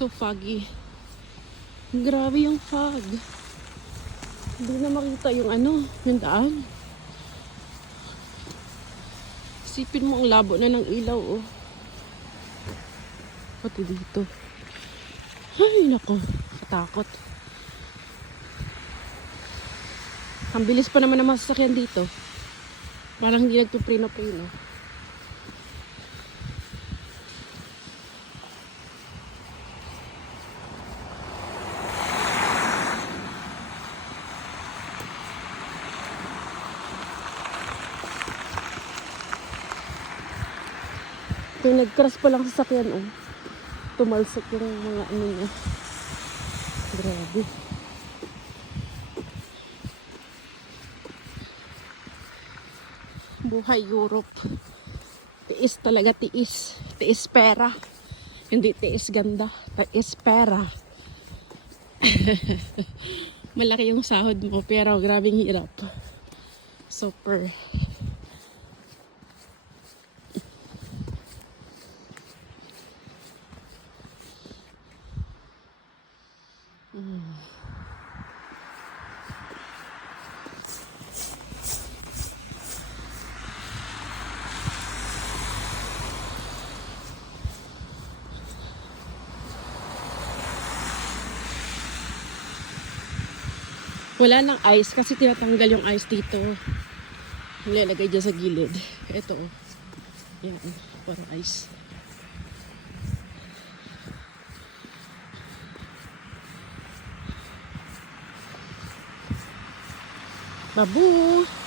So foggy. Grabe yung fog. Hindi na makita yung yung daan. Isipin mo ang labo na ng ilaw, oh. Pati dito. Ay, nako. Katakot. Ang bilis pa naman ng mga sasakyan dito. Parang hindi nagpiprino-prino. Yung nag-crash pa lang sasakyan, oh. Tumalsik yung mga niya. Grabe. Buhay Europe. Tiis talaga, tiis. Tiis pera. Hindi tiis ganda. Tiis pera. Malaki yung sahod mo, pero grabing hirap. Super. Wala nang ice kasi tinatanggal yung ice dito. Nilalagay dyan sa gilid. Ito, oh. Yan, para ice. Babu!